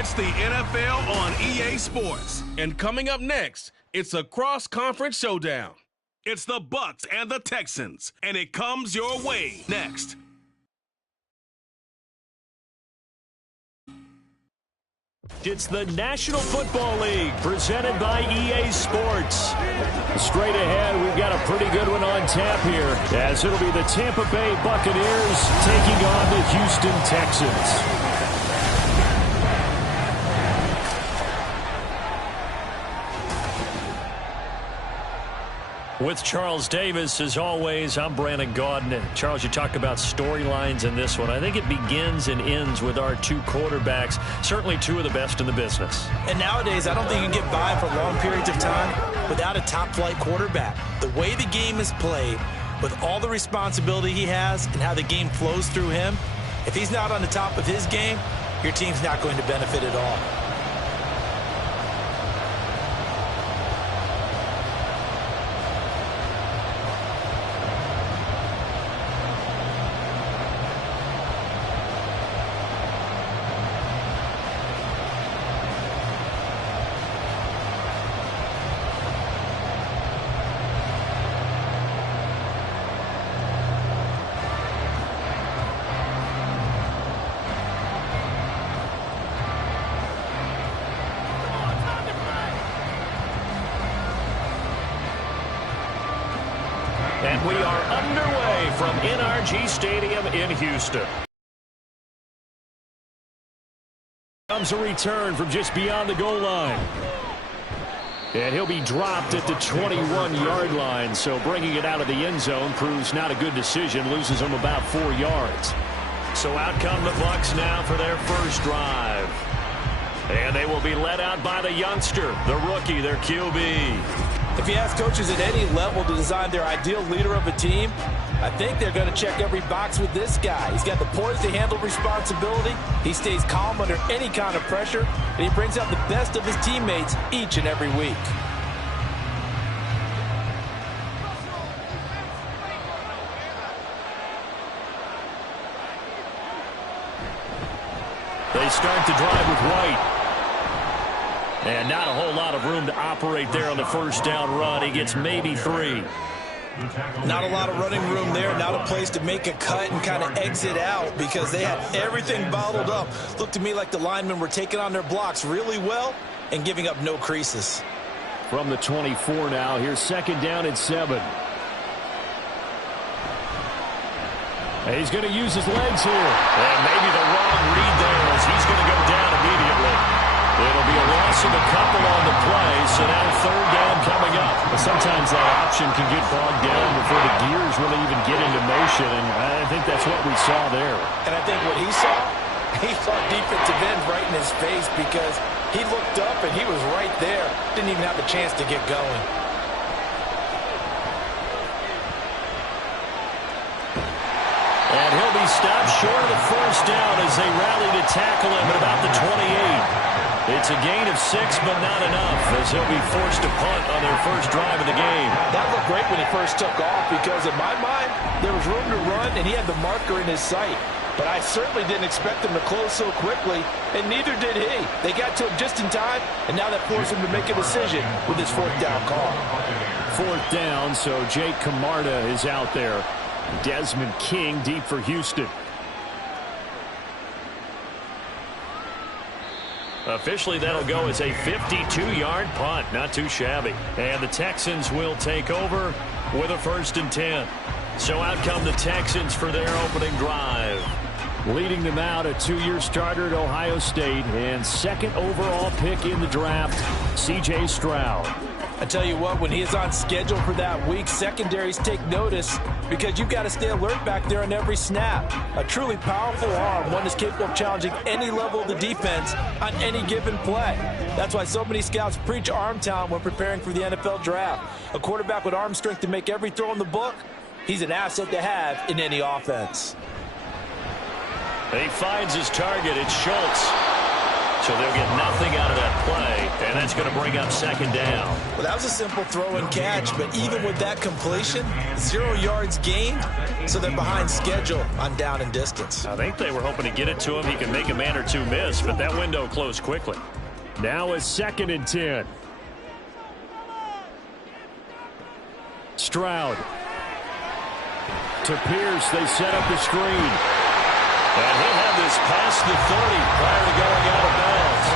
It's the NFL on EA Sports. And coming up next, it's a cross-conference showdown. It's the Bucs and the Texans, and it comes your way next. It's the National Football League presented by EA Sports. Straight ahead, we've got a pretty good one on tap here, as it'll be the Tampa Bay Buccaneers taking on the Houston Texans. With Charles Davis, as always, I'm Brandon Gaudin. Charles, you talk about storylines in this one. I think it begins and ends with our two quarterbacks, certainly two of the best in the business. And nowadays, I don't think you can get by for long periods of time without a top-flight quarterback. The way the game is played, with all the responsibility he has and how the game flows through him, if he's not on the top of his game, your team's not going to benefit at all. And we are underway from NRG Stadium in Houston. Comes a return from just beyond the goal line. And he'll be dropped at the 21-yard line, so bringing it out of the end zone proves not a good decision, loses him about 4 yards. So out come the Bucs now for their first drive. And they will be led out by the youngster, the rookie, their QB. If you ask coaches at any level to design their ideal leader of a team, I think they're going to check every box with this guy. He's got the poise to handle responsibility. He stays calm under any kind of pressure, and he brings out the best of his teammates each and every week. They start the drive with White. And not a whole lot of room to operate there on the first down run. He gets maybe 3. Not a lot of running room there. Not a place to make a cut and kind of exit out because they had everything bottled up. Looked to me like the linemen were taking on their blocks really well and giving up no creases. From the 24 now, here's second down and 7. And he's going to use his legs here. And maybe the wrong read there as he's going to go down immediately. It'll be a loss of a couple on the play, so now third down coming up. But sometimes that option can get bogged down before the gears really even get into motion, and I think that's what we saw there. And I think what he saw defensive end right in his face because he looked up and he was right there. Didn't even have a chance to get going. And he'll be stopped short of the first down as they rally to tackle him at about the 28. It's a gain of 6, but not enough, as he'll be forced to punt on their first drive of the game. That looked great when he first took off because, in my mind, there was room to run, and he had the marker in his sight. But I certainly didn't expect him to close so quickly, and neither did he. They got to him just in time, and now that forced him to make a decision with his fourth down call. Fourth down, so Jake Camarda is out there. Desmond King deep for Houston. Officially, that'll go as a 52-yard punt. Not too shabby. And the Texans will take over with a 1st and 10. So out come the Texans for their opening drive. Leading them out, a 2-year starter at Ohio State and 2nd overall pick in the draft, C.J. Stroud. I tell you what, when he is on schedule for that week, secondaries take notice because you've got to stay alert back there on every snap. A truly powerful arm, one is capable of challenging any level of the defense on any given play. That's why so many scouts preach arm talent when preparing for the NFL draft. A quarterback with arm strength to make every throw in the book, he's an asset to have in any offense. He finds his target. It's Schultz. So they'll get nothing out of that play, and that's going to bring up second down. Well, that was a simple throw and catch, but even with that completion, 0 yards gained, so they're behind schedule on down and distance. I think they were hoping to get it to him. He can make a man or two miss, but that window closed quickly. Now is 2nd and 10. Stroud. To Pierce, they set up the screen. And he'll have this past the 30 prior to going out of bounds.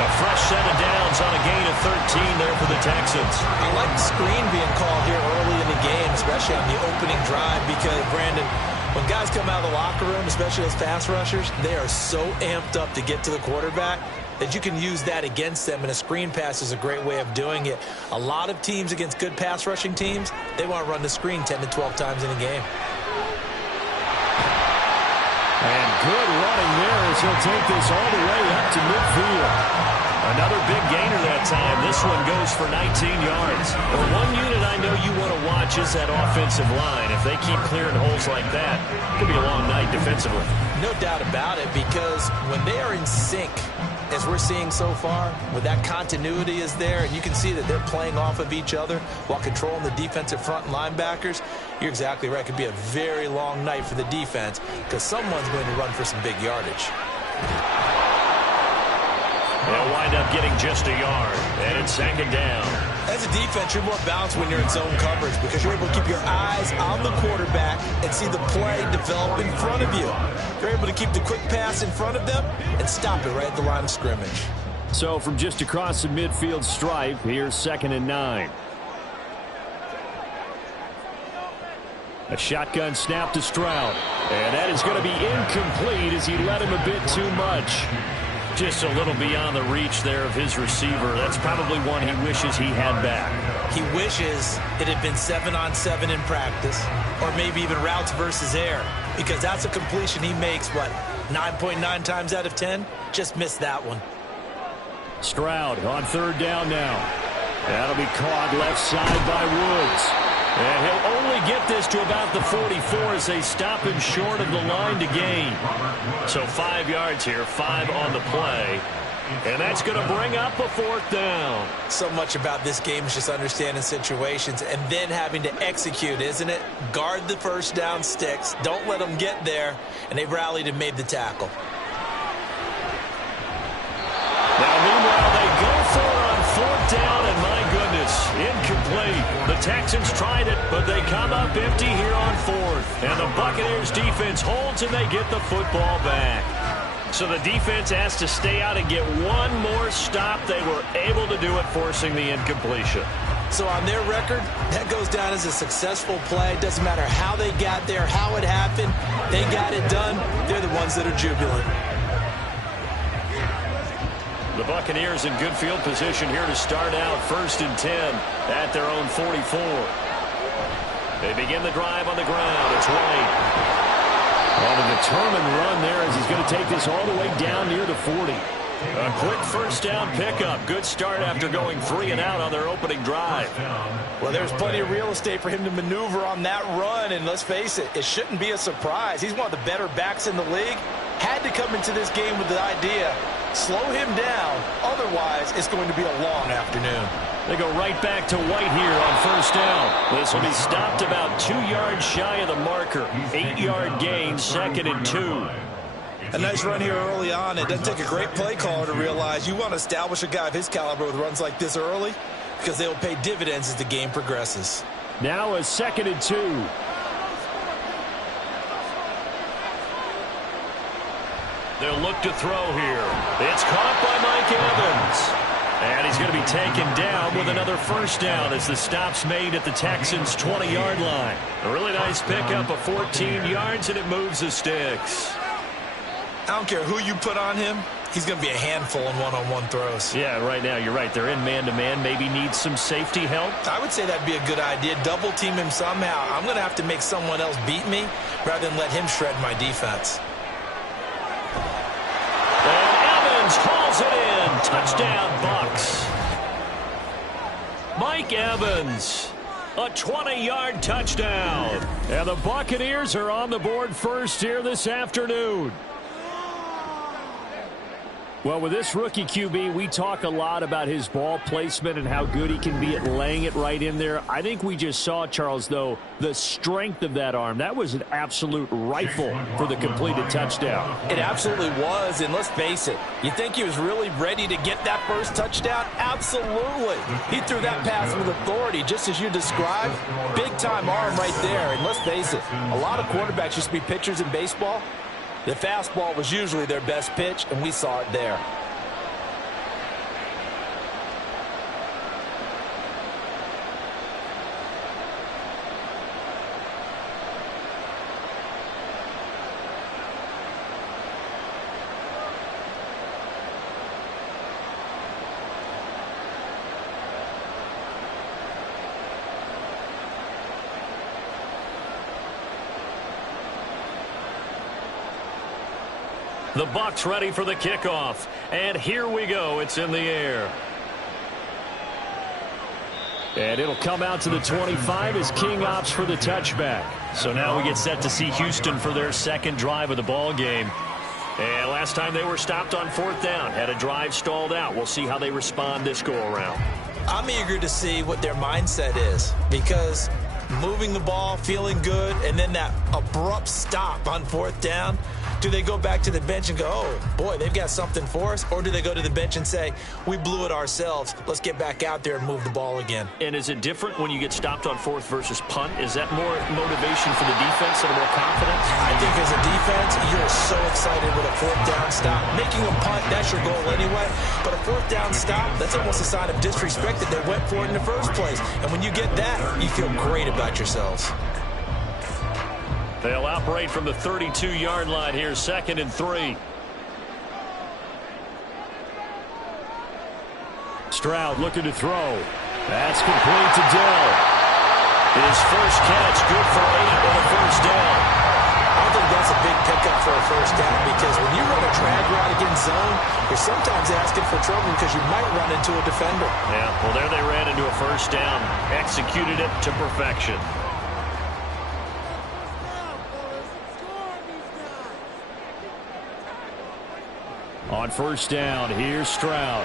A fresh set of downs on a gain of 13 there for the Texans. I like the screen being called here early in the game, especially on the opening drive, because, Brandon, when guys come out of the locker room, especially those pass rushers, they are so amped up to get to the quarterback that you can use that against them, and a screen pass is a great way of doing it. A lot of teams against good pass rushing teams, they want to run the screen 10 to 12 times in a game. And good running there as he'll take this all the way up to midfield. Another big gainer that time. This one goes for 19 yards. Well, one unit I know you want to watch is that offensive line. If they keep clearing holes like that, it could be a long night defensively. No doubt about it, because when they are in sync, as we're seeing so far, with that continuity is there, and you can see that they're playing off of each other while controlling the defensive front and linebackers, you're exactly right. It could be a very long night for the defense because someone's going to run for some big yardage. They'll wind up getting just a yard, and it's second down. As a defense, you're more balanced when you're in zone coverage because you're able to keep your eyes on the quarterback and see the play develop in front of you. You're able to keep the quick pass in front of them and stop it right at the line of scrimmage. So from just across the midfield stripe, here's 2nd and 9. A shotgun snap to Stroud. And that is going to be incomplete as he let him a bit too much. Just a little beyond the reach there of his receiver. That's probably one he wishes he had back. He wishes it had been 7-on-7 in practice, or maybe even routes versus air, because that's a completion he makes, 9.9 times out of 10? Just missed that one. Stroud on 3rd down now. That'll be caught left side by Woods. And he'll only get this to about the 44 as they stop him short of the line to gain. So 5 yards here, 5 on the play. And that's going to bring up a 4th down. So much about this game is just understanding situations and then having to execute, isn't it? Guard the first down sticks. Don't let them get there. And they rallied and made the tackle. Now, meanwhile, they go for it on 4th down, and my goodness, incomplete. The Texans tried it, but they come up empty here on 4th. And the Buccaneers defense holds, and they get the football back. So the defense has to stay out and get one more stop. They were able to do it, forcing the incompletion. So on their record, that goes down as a successful play. Doesn't matter how they got there, how it happened. They got it done. They're the ones that are jubilant. The Buccaneers in good field position here to start out 1st and 10 at their own 44. They begin the drive on the ground. It's White. On a determined run there as he's going to take this all the way down near the 40. A quick first down pickup. Good start after going 3 and out on their opening drive. Well, there's plenty of real estate for him to maneuver on that run, and let's face it, it shouldn't be a surprise. He's one of the better backs in the league. Had to come into this game with the idea, slow him down, otherwise it's going to be a long afternoon. They go right back to White here on 1st down. This will be stopped about 2 yards shy of the marker. 8-yard gain, 2nd and 2. A nice run here early on. It doesn't take a great play caller to realize you want to establish a guy of his caliber with runs like this early because they will pay dividends as the game progresses. Now a 2nd and 2. They'll look to throw here. It's caught by Mike Evans. And he's going to be taken down with another 1st down as the stop's made at the Texans' 20-yard line. A really nice pickup of 14 yards, and it moves the sticks. I don't care who you put on him. He's going to be a handful in one-on-one throws. Yeah, right now you're right. They're in man-to-man. Maybe needs some safety help. I would say that'd be a good idea. Double team him somehow. I'm going to have to make someone else beat me rather than let him shred my defense. And Evans hauls it in. Touchdown, Bucs. Mike Evans, a 20-yard touchdown. And the Buccaneers are on the board first here this afternoon. Well, with this rookie QB, we talk a lot about his ball placement and how good he can be at laying it right in there. I think we just saw, Charles, though, the strength of that arm. That was an absolute rifle for the completed touchdown. It absolutely was, and let's face it, you think he was really ready to get that first touchdown? Absolutely. He threw that pass with authority, just as you described. Big-time arm right there, and let's face it, a lot of quarterbacks used to be pitchers in baseball. The fastball was usually their best pitch, and we saw it there. The Bucs ready for the kickoff. And here we go. It's in the air. And it'll come out to the 25 as King opts for the touchback. So now we get set to see Houston for their second drive of the ball game. And last time they were stopped on fourth down. Had a drive stalled out. We'll see how they respond this go-around. I'm eager to see what their mindset is, because moving the ball, feeling good, and then that abrupt stop on fourth down. Do they go back to the bench and go, oh, boy, they've got something for us? Or do they go to the bench and say, we blew it ourselves. Let's get back out there and move the ball again. And is it different when you get stopped on fourth versus punt? Is that more motivation for the defense and more confidence? I think as a defense, you're so excited with a fourth down stop. Making a punt, that's your goal anyway. But a fourth down stop, that's almost a sign of disrespect that they went for it in the first place. And when you get that, you feel great about yourselves. They'll operate from the 32-yard line here, 2nd and 3. Stroud looking to throw. That's complete to Dell. His first catch, good for 8 and a first down. I think that's a big pickup for a first down, because when you run a drag route against zone, you're sometimes asking for trouble because you might run into a defender. Yeah, well, there they ran into a first down. Executed it to perfection. On first down, here's Stroud.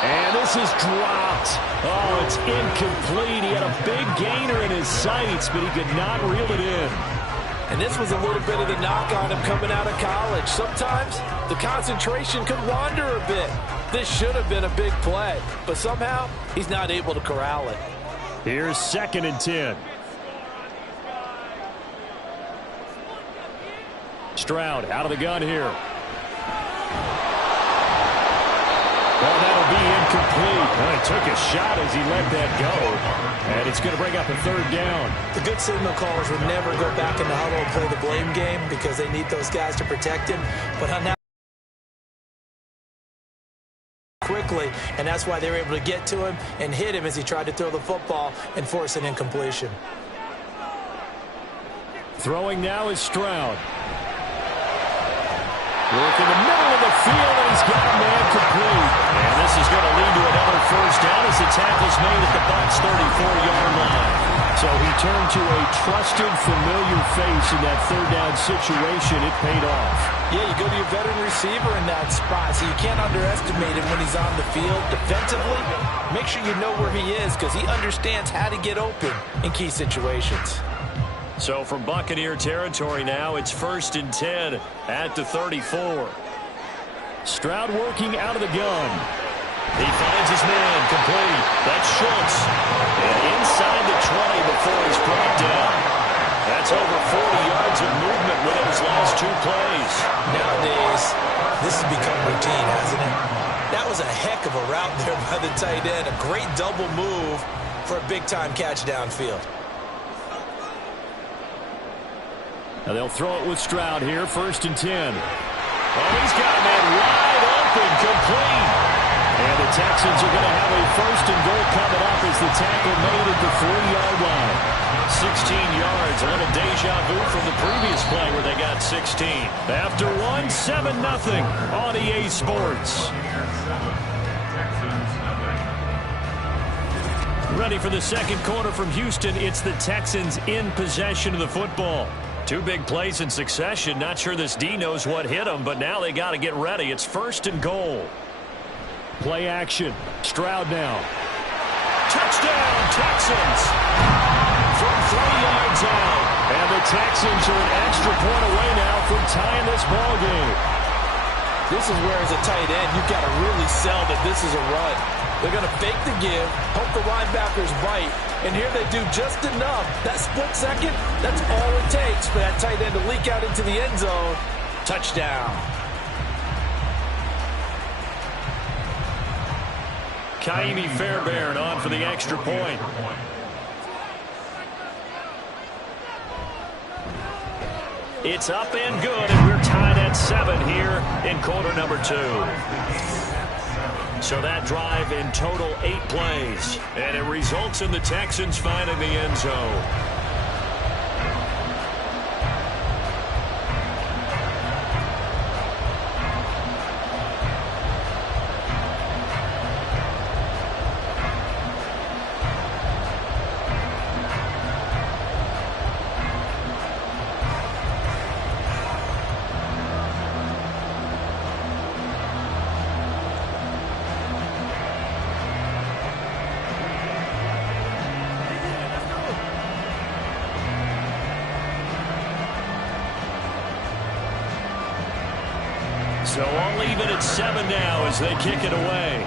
And this is dropped. Oh, it's incomplete. He had a big gainer in his sights, but he could not reel it in. And this was a little bit of the knock on him coming out of college. Sometimes the concentration could wander a bit. This should have been a big play, but somehow he's not able to corral it. Here's 2nd and 10. Stroud out of the gun here. Well, that'll be incomplete. Well, he took a shot as he let that go. And it's going to bring up a 3rd down. The good signal callers would never go back in the huddle and play the blame game, because they need those guys to protect him. But on that quickly, and that's why they were able to get to him and hit him as he tried to throw the football and force an incompletion. Throwing now is Stroud. Work in the middle of the field, and he's got a man complete. And this is going to lead to another first down as the tackle's made at the Bucs' 34-yard line. So he turned to a trusted, familiar face in that 3rd down situation. It paid off. Yeah, you go to your veteran receiver in that spot, so you can't underestimate him when he's on the field defensively. Make sure you know where he is, because he understands how to get open in key situations. So from Buccaneer territory now, it's 1st and 10 at the 34. Stroud working out of the gun. He finds his man complete. That's Schultz. And inside the 20 before he's brought down. That's over 40 yards of movement within his last 2 plays. Nowadays, this has become routine, hasn't it? That was a heck of a route there by the tight end. A great double move for a big-time catch downfield. Now they'll throw it with Stroud here, 1st and 10. Oh, he's got a man wide open, complete. And the Texans are going to have a 1st and goal coming up as the tackle made at the 3-yard line. 16 yards, a little deja vu from the previous play where they got 16. After 1, 7-0 on EA Sports. Ready for the second quarter from Houston. It's the Texans in possession of the football. Two big plays in succession. Not sure this D knows what hit him, but now they got to get ready. It's 1st and goal. Play action. Stroud now. Touchdown, Texans! From 3 yards out. And the Texans are an extra point away now from tying this ball game. This is where, as a tight end, you've got to really sell that this is a run. They're going to fake the give, hope the linebackers bite, and here they do just enough. That split second, that's all it takes for that tight end to leak out into the end zone. Touchdown. Kaimi Fairbairn on for the extra point. It's up and good, and we're tied at 7 here in quarter number 2. So that drive in total 8 plays, and it results in the Texans finding the end zone. So I'll leave it at 7 now as they kick it away.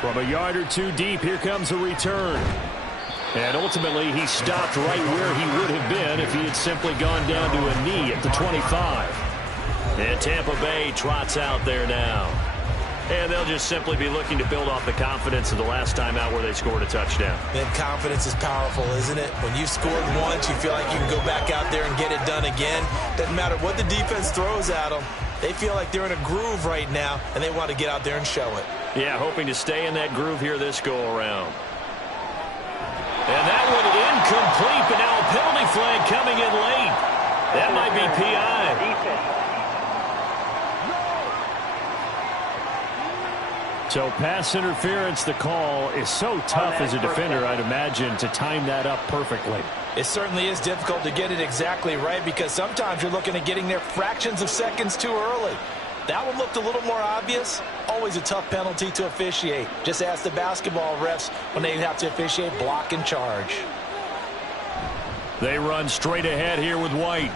From a yard or 2 deep, here comes a return. And ultimately, he stopped right where he would have been if he had simply gone down to a knee at the 25. And Tampa Bay trots out there now. And they'll just simply be looking to build off the confidence of the last time out where they scored a touchdown. And confidence is powerful, isn't it? When you've scored once, you feel like you can go back out there and get it done again. Doesn't matter what the defense throws at them. They feel like they're in a groove right now, and they want to get out there and show it. Yeah, hoping to stay in that groove here this go-around. And that one incomplete, but now a penalty flag coming in late. That might be PI. So pass interference, the call is so tough as a defender, I'd imagine, to time that up perfectly. It certainly is difficult to get it exactly right because sometimes you're looking at getting there fractions of seconds too early. That one looked a little more obvious. Always a tough penalty to officiate. Just ask the basketball refs when they have to officiate block and charge. They run straight ahead here with White.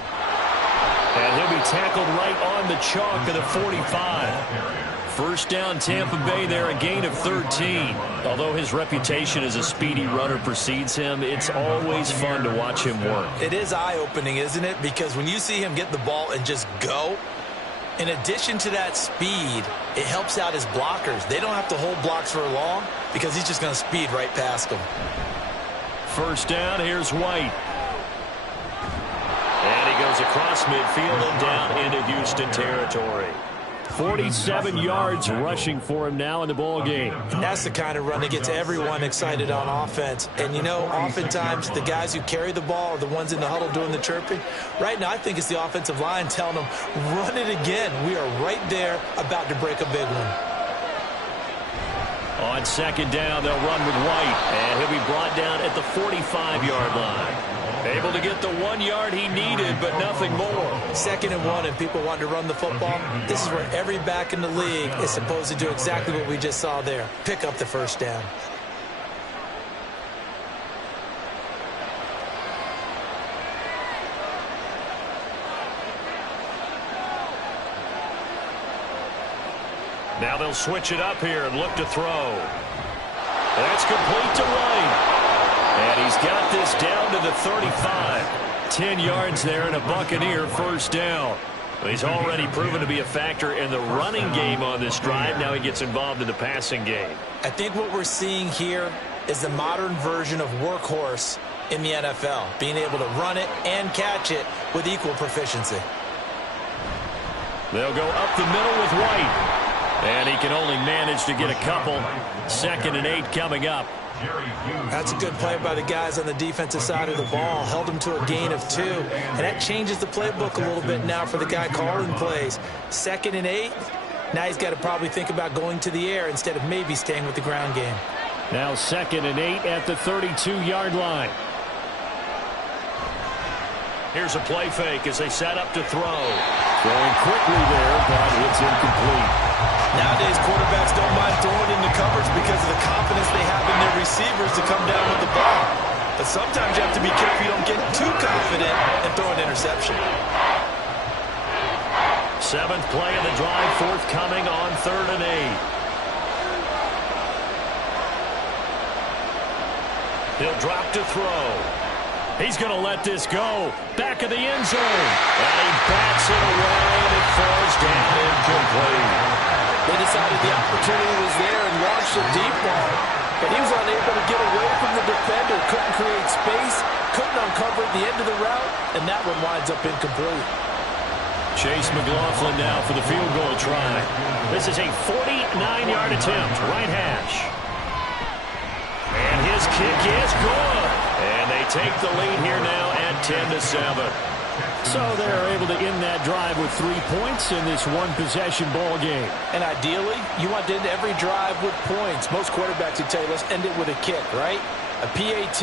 And he'll be tackled right on the chalk of the 45. First down, Tampa Bay there, a gain of 13. Although his reputation as a speedy runner precedes him, it's always fun to watch him work. It is eye-opening, isn't it? Because when you see him get the ball and just go, in addition to that speed, it helps out his blockers. They don't have to hold blocks for long because he's just going to speed right past them. First down, here's White. And he goes across midfield and down into Houston territory. 47 yards rushing for him now in the ball game. That's the kind of run that gets everyone excited on offense. And, you know, oftentimes the guys who carry the ball are the ones in the huddle doing the chirping. Right now, I think it's the offensive line telling them, run it again. We are right there about to break a big one. On second down, they'll run with White. And he'll be brought down at the 45-yard line. Able to get the 1 yard he needed, but nothing more. 2nd and 1, and people want to run the football. This is where every back in the league is supposed to do exactly what we just saw there. Pick up the first down. Now they'll switch it up here and look to throw. That's complete to White. And he's got this down to the 35. 10 yards there and a Buccaneer first down. He's already proven to be a factor in the running game on this drive. Now he gets involved in the passing game. I think what we're seeing here is the modern version of workhorse in the NFL, being able to run it and catch it with equal proficiency. They'll go up the middle with White. And he can only manage to get a couple. 2nd and 8 coming up. That's a good play by the guys on the defensive side of the ball. Held him to a gain of 2. And that changes the playbook a little bit now for the guy calling plays. 2nd and 8. Now he's got to probably think about going to the air instead of maybe staying with the ground game. Now 2nd and 8 at the 32-yard line. Here's a play fake as they set up to throw. Throwing quickly there, but it's incomplete. Nowadays, quarterbacks don't mind throwing into coverage because of the confidence they have in their receivers to come down with the ball. But sometimes you have to be careful you don't get too confident and throw an interception. 7th play of the drive, forthcoming on 3rd and 8. He'll drop to throw. He's going to let this go. Back of the end zone. And he bats it away, and it falls down incomplete. They decided the opportunity was there and launched a deep ball, but he was unable to get away from the defender, couldn't create space, couldn't uncover the end of the route, and that one winds up incomplete. Chase McLaughlin now for the field goal try. This is a 49-yard attempt, right hash. And his kick is good. And they take the lead here now at 10-7. So they're able to end that drive with 3 points in this one-possession ball game. And ideally, you want to end every drive with points. Most quarterbacks would tell you, let's end it with a kick, right? A PAT,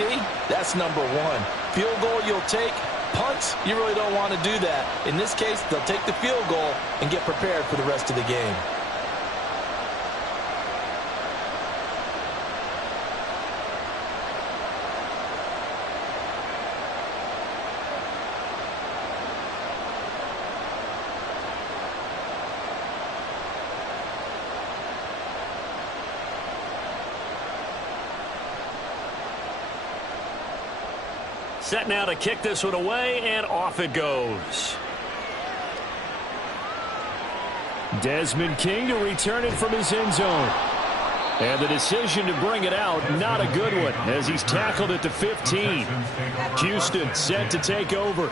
that's number 1. Field goal you'll take. Punts, you really don't want to do that. In this case, they'll take the field goal and get prepared for the rest of the game. Set now to kick this one away, and off it goes. Desmond King to return it from his end zone. And the decision to bring it out, not a good one, as he's tackled at the 15. Houston set to take over.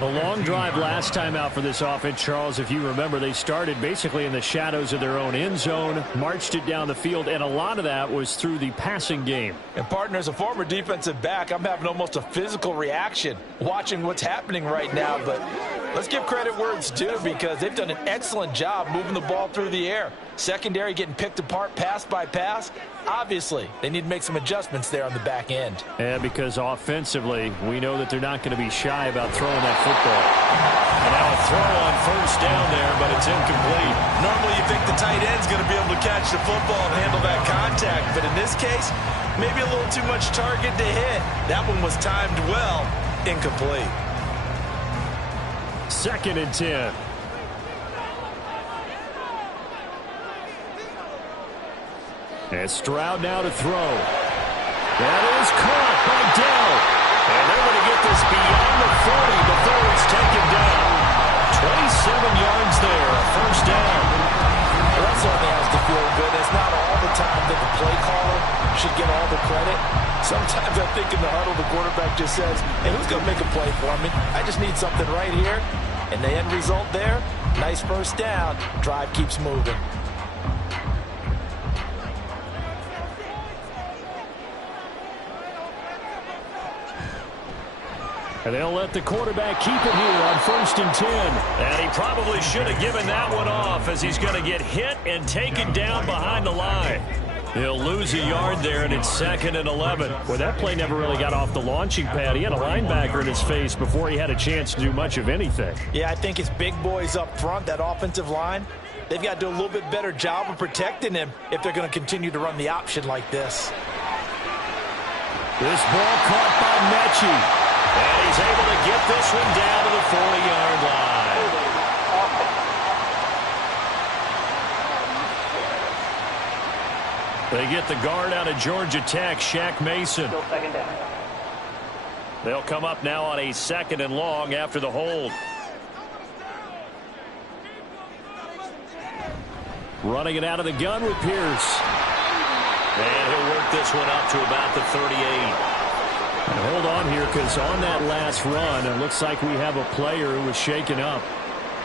A long drive last time out for this offense, Charles. If you remember, they started basically in the shadows of their own end zone, marched it down the field, and a lot of that was through the passing game. And partner, as a former defensive back, I'm having almost a physical reaction watching what's happening right now. But let's give credit where it's due, because they've done an excellent job moving the ball through the air. Secondary getting picked apart pass by pass. Obviously, they need to make some adjustments there on the back end. And because offensively, we know that they're not going to be shy about throwing that football. And now a throw on 1st down there, but it's incomplete. Normally you think the tight end's going to be able to catch the football and handle that contact, but in this case, maybe a little too much target to hit. That one was timed well. Incomplete. 2nd and 10. And Stroud now to throw. That is caught by Dell. And they're going to get this beyond the 40 before it's taken down. 27 yards there, a 1st down. Well, that certainly has to feel good. It's not all the time that the play caller should get all the credit. Sometimes I think in the huddle, the quarterback just says, hey, who's going to make a play for me? I just need something right here. And the end result there, nice 1st down. Drive keeps moving. And they'll let the quarterback keep it here on 1st and 10. And he probably should have given that one off, as he's going to get hit and taken down behind the line. He'll lose a yard there, and it's 2nd and 11. Well, that play never really got off the launching pad. He had a linebacker in his face before he had a chance to do much of anything. Yeah, I think his big boys up front, that offensive line, they've got to do a little bit better job of protecting him if they're going to continue to run the option like this. This ball caught by Mechie. And he's able to get this one down to the 40-yard line. They get the guard out of Georgia Tech, Shaq Mason. They'll come up now on a 2nd and long after the hold. Running it out of the gun with Pierce. And he'll work this one up to about the 38. And hold on here, because on that last run, it looks like we have a player who was shaken up.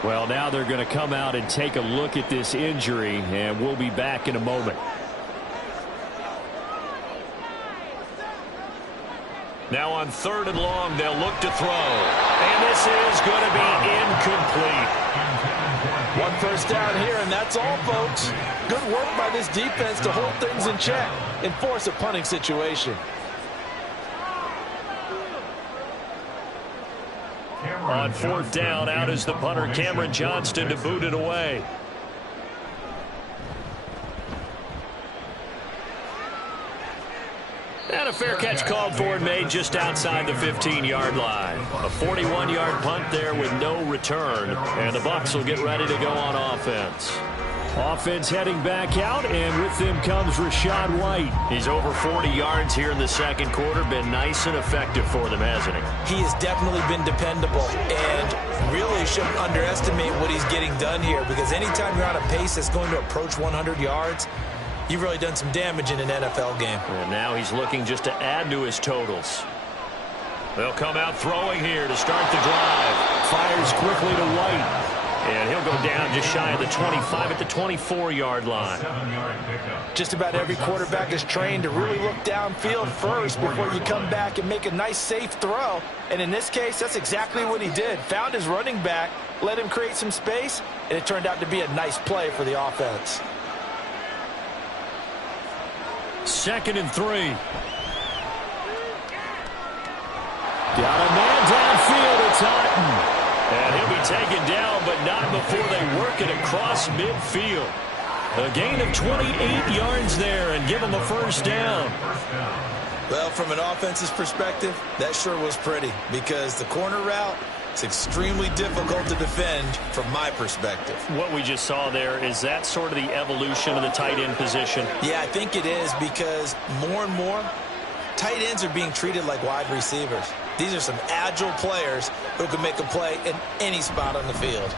Well, now they're going to come out and take a look at this injury, and we'll be back in a moment. Now on 3rd and long, they'll look to throw. And this is going to be incomplete. 1 1st down here, and that's all, folks. Good work by this defense to hold things in check and force a punting situation. On fourth down, out is the punter, Cameron Johnston, to boot it away. And a fair catch called for and made just outside the 15-yard line. A 41-yard punt there with no return. And the Bucs will get ready to go on offense. Offense heading back out, and with them comes Rachaad White. He's over 40 yards here in the second quarter. Been nice and effective for them, hasn't he? He has definitely been dependable, and really shouldn't underestimate what he's getting done here, because anytime you're on a pace that's going to approach 100 yards, you've really done some damage in an NFL game. And now he's looking just to add to his totals. They'll come out throwing here to start the drive. Fires quickly to White. And he'll go down just shy of the 25 at the 24-yard line. Just about every quarterback is trained to really look downfield first before you come back and make a nice, safe throw. And in this case, that's exactly what he did. Found his running back, let him create some space, and it turned out to be a nice play for the offense. 2nd and 3. Got a man downfield. It's Hutton. And he'll be taken down, but not before they work it across midfield. A gain of 28 yards there and give him a first down. Well, from an offense's perspective, that sure was pretty, because the corner route is extremely difficult to defend from my perspective. What we just saw there, is that sort of the evolution of the tight end position? Yeah, I think it is, because more and more, tight ends are being treated like wide receivers. These are some agile players who can make a play in any spot on the field.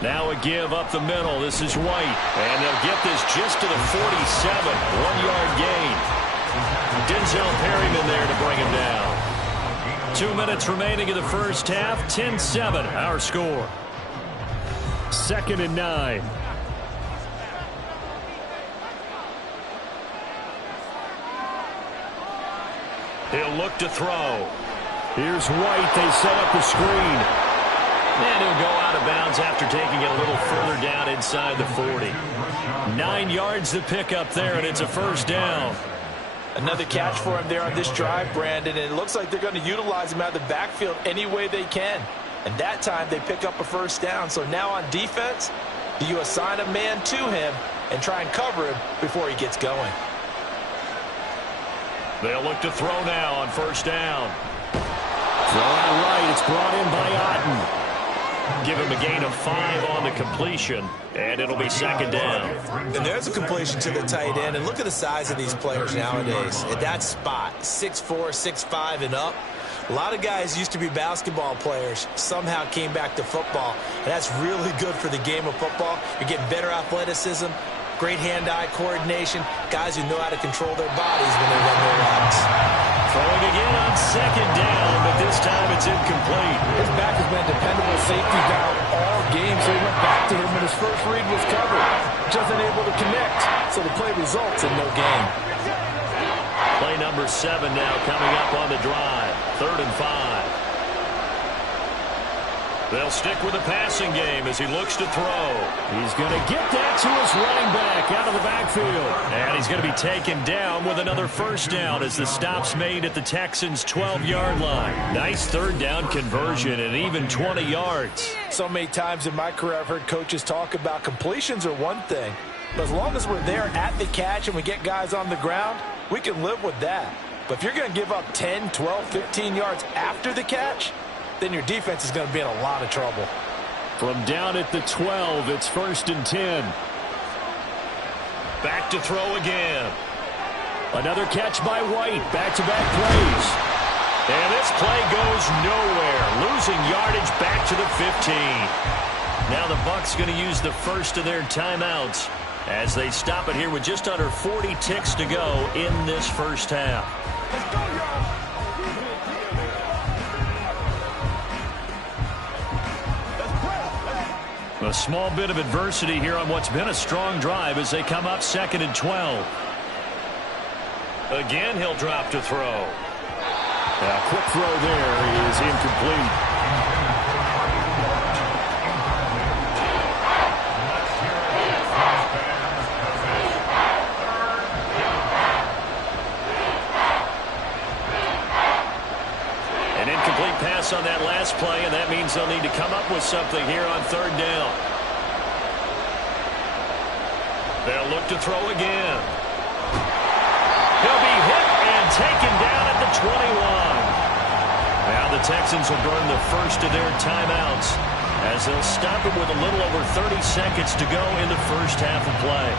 Now a give up the middle. This is White. And they'll get this just to the 47. 1-yard gain. Denzel Perryman there to bring him down. 2 minutes remaining in the first half. 10-7, our score. 2nd and 9. He'll look to throw. Here's White. They set up the screen. And he'll go out of bounds after taking it a little further down inside the 40. 9 yards to pick up there, and it's a first down. Another catch for him there on this drive, Brandon, and it looks like they're going to utilize him out of the backfield any way they can. And that time they pick up a first down. So now on defense, do you assign a man to him and try and cover him before he gets going? They'll look to throw now on first down. Throw out right. It's brought in by Otten. Give him a gain of 5 on the completion, and it'll be second down. And there's a completion to the tight end. And look at the size of these players nowadays. At that spot, 6'4", 6'5", and up. A lot of guys used to be basketball players, somehow came back to football. And that's really good for the game of football. You're getting better athleticism, great hand-eye coordination, guys who know how to control their bodies when they run their routes. Throwing again on second down, but this time it's incomplete. His back has been a dependable safety valve all game, so he went back to him when his first read was covered. Just unable to connect, so the play results in no gain. Play number 7 now coming up on the drive. 3rd and 5. They'll stick with the passing game as he looks to throw. He's going to get that to his running back out of the backfield. And he's going to be taken down with another first down as the stop's made at the Texans' 12-yard line. Nice third down conversion and even 20 yards. So many times in my career I've heard coaches talk about completions are one thing. But as long as we're there at the catch and we get guys on the ground, we can live with that. But if you're going to give up 10, 12, 15 yards after the catch, then your defense is going to be in a lot of trouble. From down at the 12, it's 1st and 10. Back to throw again. Another catch by White. Back-to-back plays. And this play goes nowhere. Losing yardage back to the 15. Now the Bucs going to use the first of their timeouts as they stop it here with just under 40 ticks to go in this first half. Let's go, y'all. A small bit of adversity here on what's been a strong drive as they come up 2nd and 12. Again, he'll drop to throw. A quick throw there is incomplete. An incomplete pass pass on that last play, and that means they'll need to come up with something here on third down. They'll look to throw again. He'll be hit and taken down at the 21. Now the Texans will burn the first of their timeouts as they'll stop it with a little over 30 seconds to go in the first half of play.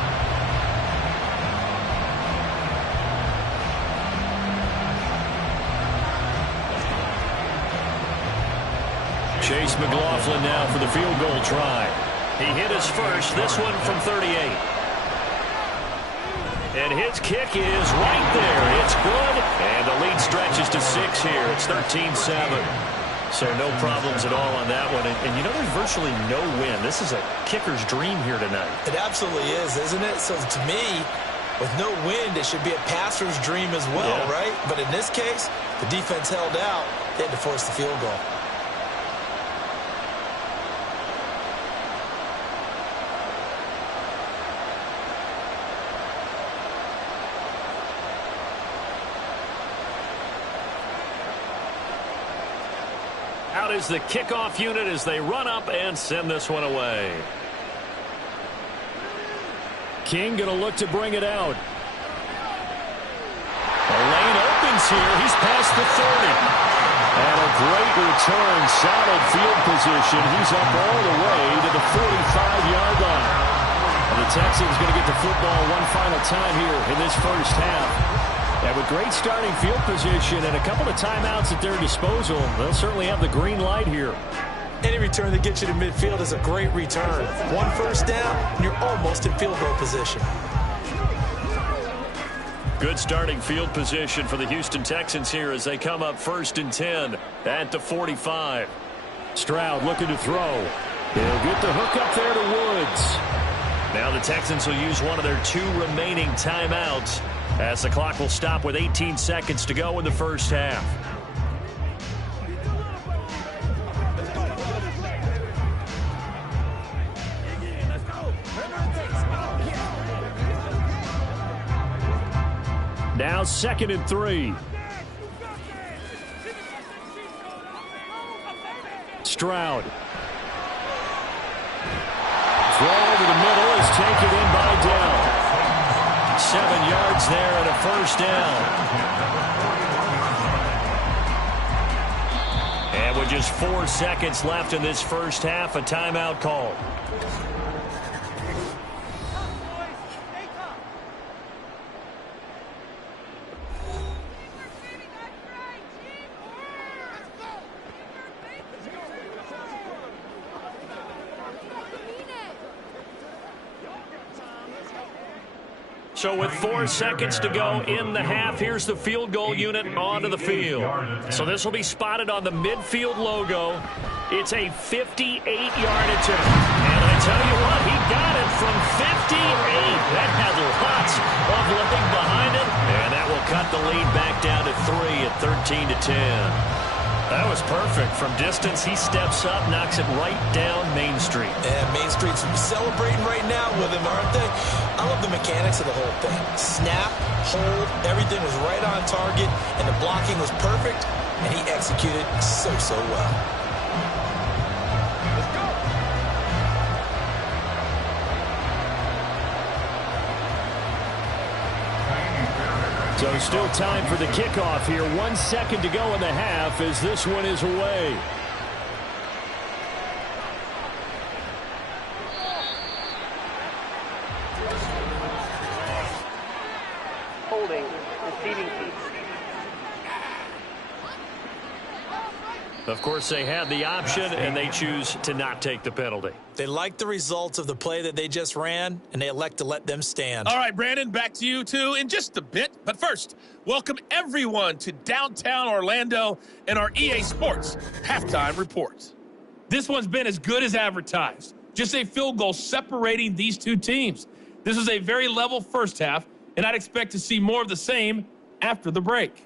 Chase McLaughlin now for the field goal try. He hit his first, this one from 38. And his kick is right there. It's good, and the lead stretches to 6 here. It's 13-7. So no problems at all on that one. And you know, there's virtually no win. This is a kicker's dream here tonight. It absolutely is, isn't it? So to me, with no wind, it should be a passer's dream as well, right? But in this case, the defense held out. They had to force the field goal. Out is the kickoff unit as they run up and send this one away. King going to look to bring it out. The lane opens here. He's past the 30. And a great return. Solid field position. He's up all the way to the 45-yard line. And the Texans going to get the football one final time here in this first half. And with great starting field position and a couple of timeouts at their disposal, they'll certainly have the green light here. Any return that gets you to midfield is a great return. One first down, and you're almost in field goal position. Good starting field position for the Houston Texans here as they come up 1st and 10 at the 45. Stroud looking to throw. He'll get the hook up there to Woods. Now the Texans will use one of their 2 remaining timeouts as the clock will stop with 18 seconds to go in the first half. Now 2nd and 3. Stroud. Throw over the middle is taken in by Dell. 7 yards there and a first down. And with just 4 seconds left in this first half, a timeout call. So with 4 seconds to go in the half, here's the field goal unit onto the field. So this will be spotted on the midfield logo. It's a 58-yard attempt. And I tell you what, he got it from 58. That had lots of leg behind it. And that will cut the lead back down to 3 at 13-10. That was perfect. From distance, he steps up, knocks it right down Main Street. And Main Street's celebrating right now with him, aren't they? I love the mechanics of the whole thing. Snap, hold, everything was right on target, and the blocking was perfect, and he executed so well. Let's go. So still time for the kickoff here. 1 second to go in the half as this one is away. Holding, receiving team. Of course, they had the option, and they choose to not take the penalty. They like the results of the play that they just ran, and they elect to let them stand. All right, Brandon, back to you, too, in just a bit. But first, welcome everyone to downtown Orlando and our EA Sports Halftime Report. This one's been as good as advertised. Just a field goal separating these two teams. This is a very level first half, and I'd expect to see more of the same after the break.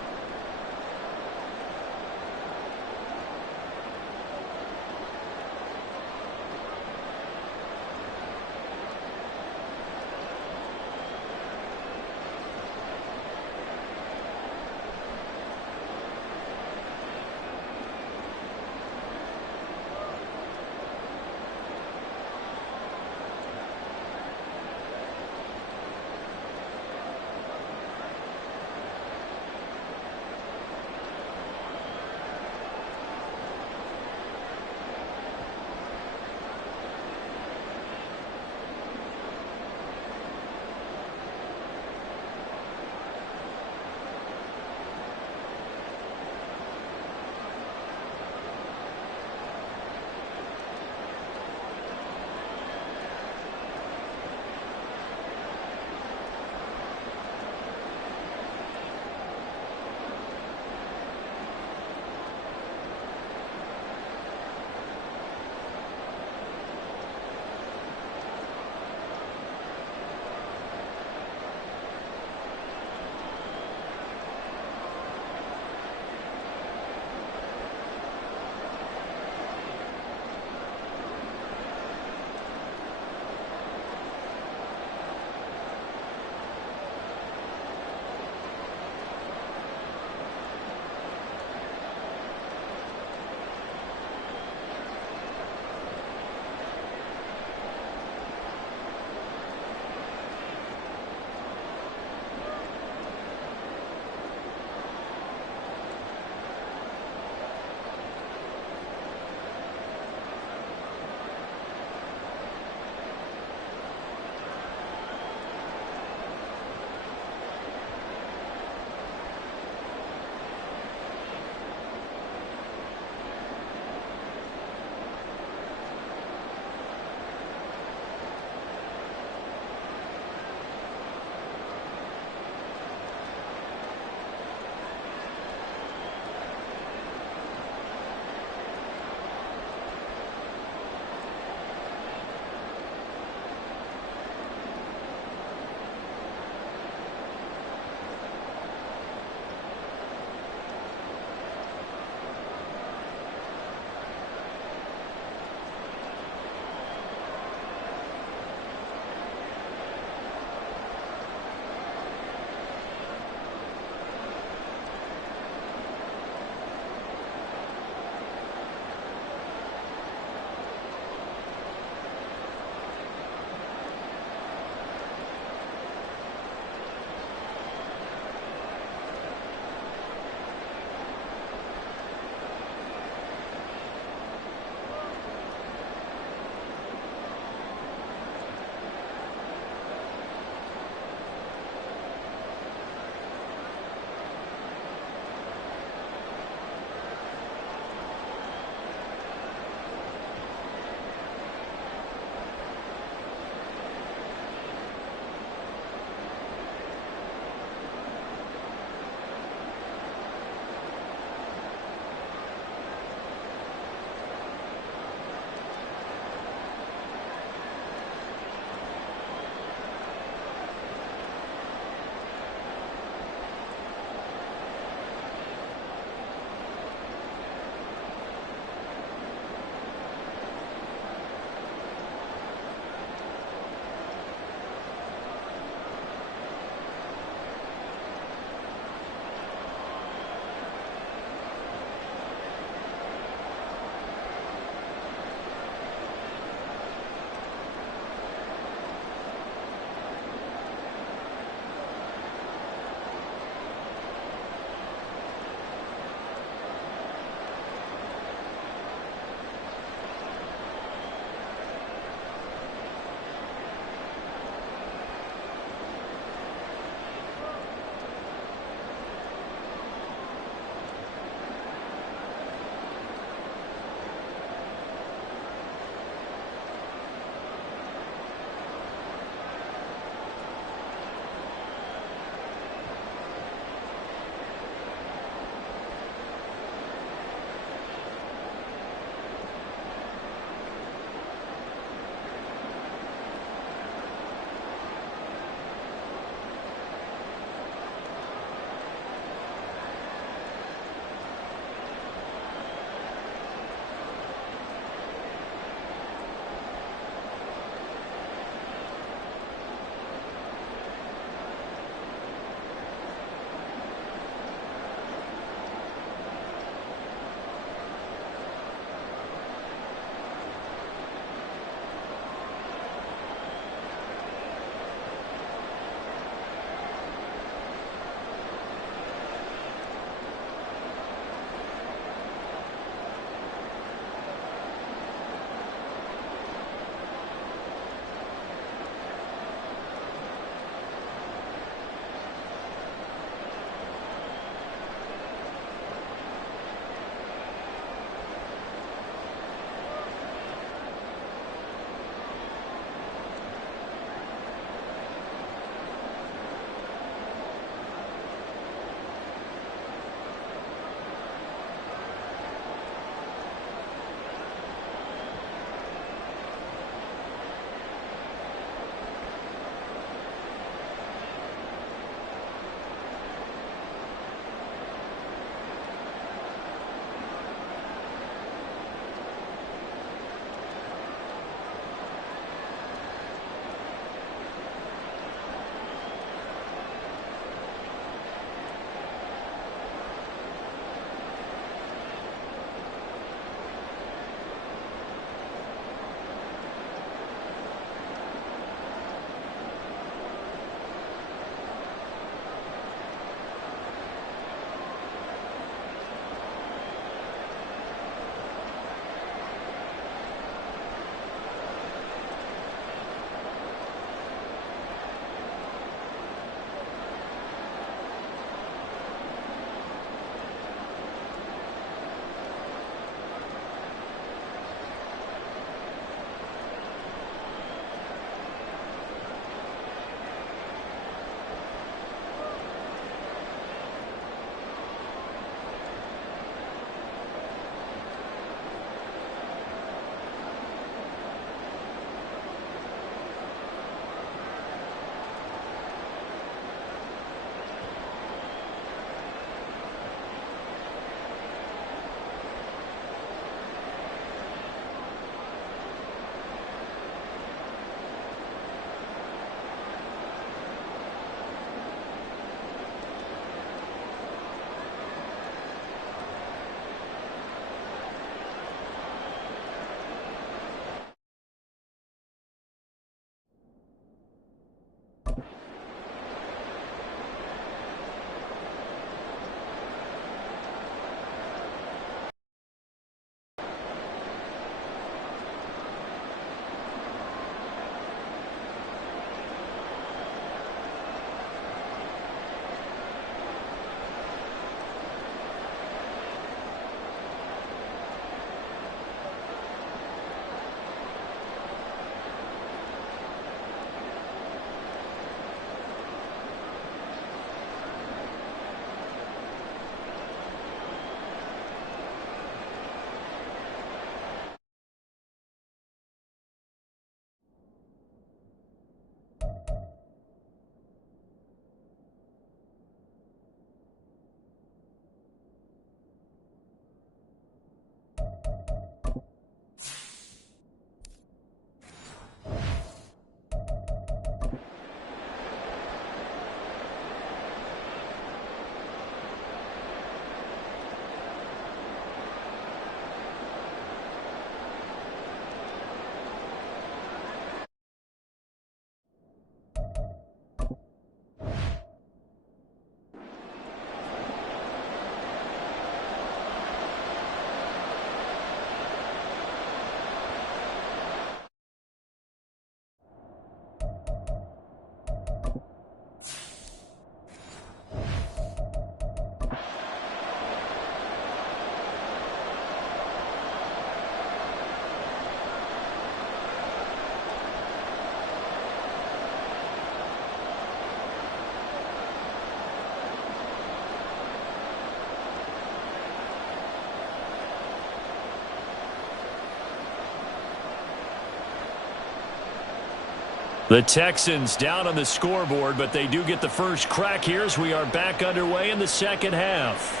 The Texans down on the scoreboard, but they do get the first crack here as we are back underway in the second half.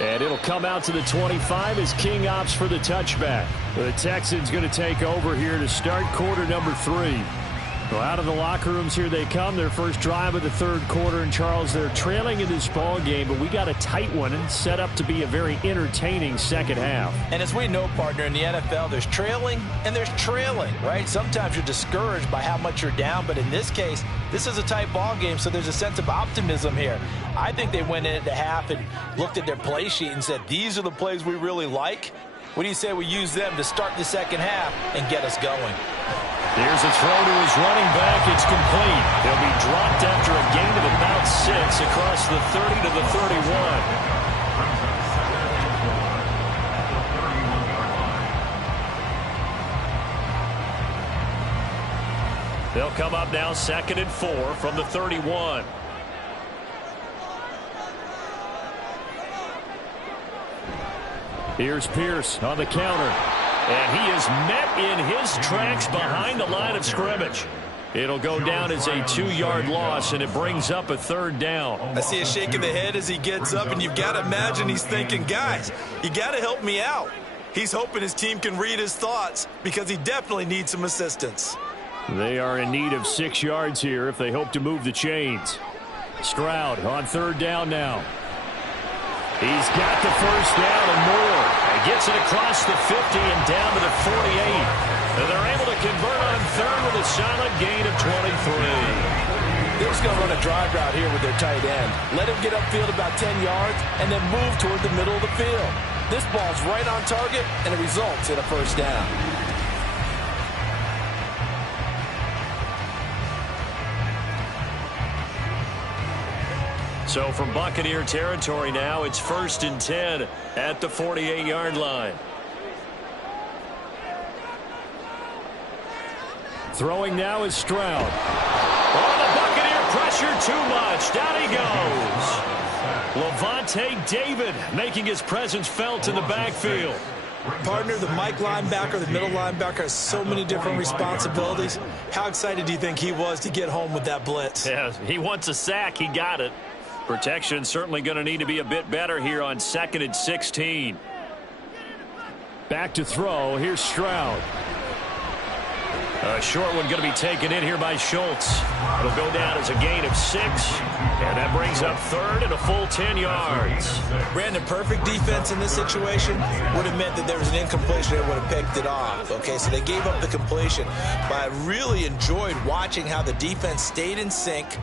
And it'll come out to the 25 as King opts for the touchback. The Texans going to take over here to start quarter number 3. Well, out of the locker rooms here they come. Their first drive of the third quarter. And, Charles, they're trailing in this ball game, but we got a tight one and set up to be a very entertaining second half. And as we know, partner, in the NFL, there's trailing and there's trailing, right? Sometimes you're discouraged by how much you're down, but in this case, this is a tight ball game, so there's a sense of optimism here. I think they went into half and looked at their play sheet and said, these are the plays we really like. What do you say we use them to start the second half and get us going? Here's a throw to his running back. It's complete. He'll be dropped after a gain of about 6 across the 30 to the 31. They'll come up now 2nd and 4 from the 31. Here's Pierce on the counter. And he is met in his tracks behind the line of scrimmage. It'll go down as a 2-yard loss, and it brings up a 3rd down. I see a shake of the head as he gets up, and you've got to imagine he's thinking, guys, you got to help me out. He's hoping his team can read his thoughts because he definitely needs some assistance. They are in need of 6 yards here if they hope to move the chains. Stroud on 3rd down now. He's got the first down and more. He gets it across the 50 and down to the 48. And they're able to convert on 3rd with a solid gain of 23. They're just going to run a drive route here with their tight end. Let him get upfield about 10 yards and then move toward the middle of the field. This ball's right on target, and it results in a first down. So from Buccaneer territory now, it's 1st and 10 at the 48-yard line. Throwing now is Stroud. Oh, the Buccaneer pressure too much. Down he goes. Levante David making his presence felt in the backfield. Partner, the Mike linebacker, the middle linebacker has so many different responsibilities. How excited do you think he was to get home with that blitz? Yeah, he wants a sack. He got it. Protection certainly going to need to be a bit better here on 2nd and 16. Back to throw. Here's Stroud. A short one going to be taken in here by Schultz. It'll go down as a gain of 6. And that brings up 3rd and a full 10 yards. Brandon, perfect defense in this situation would have meant that there was an incompletion that would have picked it off. Okay, so they gave up the completion. But I really enjoyed watching how the defense stayed in sync,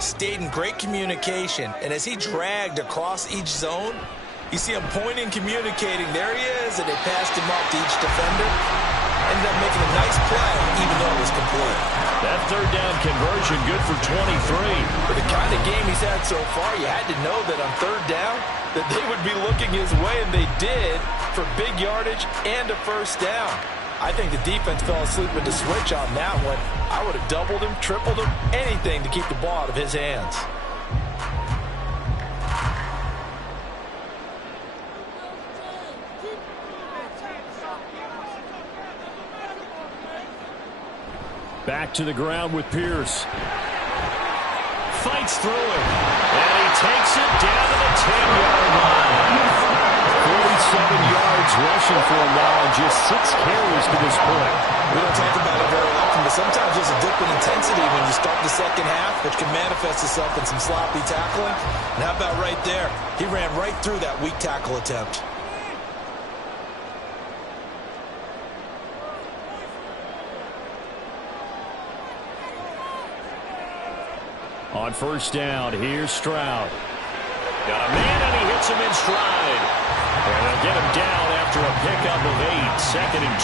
stayed in great communication, and as he dragged across each zone, you see him pointing, communicating. There he is, and they passed him off to each defender. Ended up making a nice play, even though it was complete. That 3rd down conversion good for 23. For the kind of game he's had so far, you had to know that on 3rd down that they would be looking his way, and they did, for big yardage and a first down. I think the defense fell asleep with the switch on that one. I would have doubled him, tripled him, anything to keep the ball out of his hands. Back to the ground with Pierce. Fights through it. And he takes it down to the 10-yard line. 47 yards rushing for him now on just 6 carries to this point. We don't talk about it very often, but sometimes there's a dip in intensity when you start the second half, which can manifest itself in some sloppy tackling. And how about right there? He ran right through that weak tackle attempt. On 1st down, here's Stroud. Got a man, and he hits him in stride. And they'll get him down after a pickup of 8, 2nd and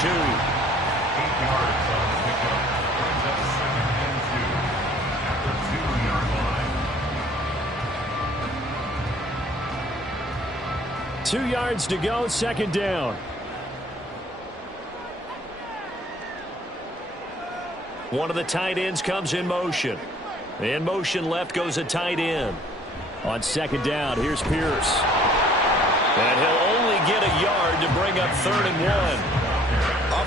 2. 2 yards to go, 2nd down. One of the tight ends comes in motion. In motion left goes a tight end. On 2nd down, here's Pierce. And he'll only get a yard to bring up 3rd and 1.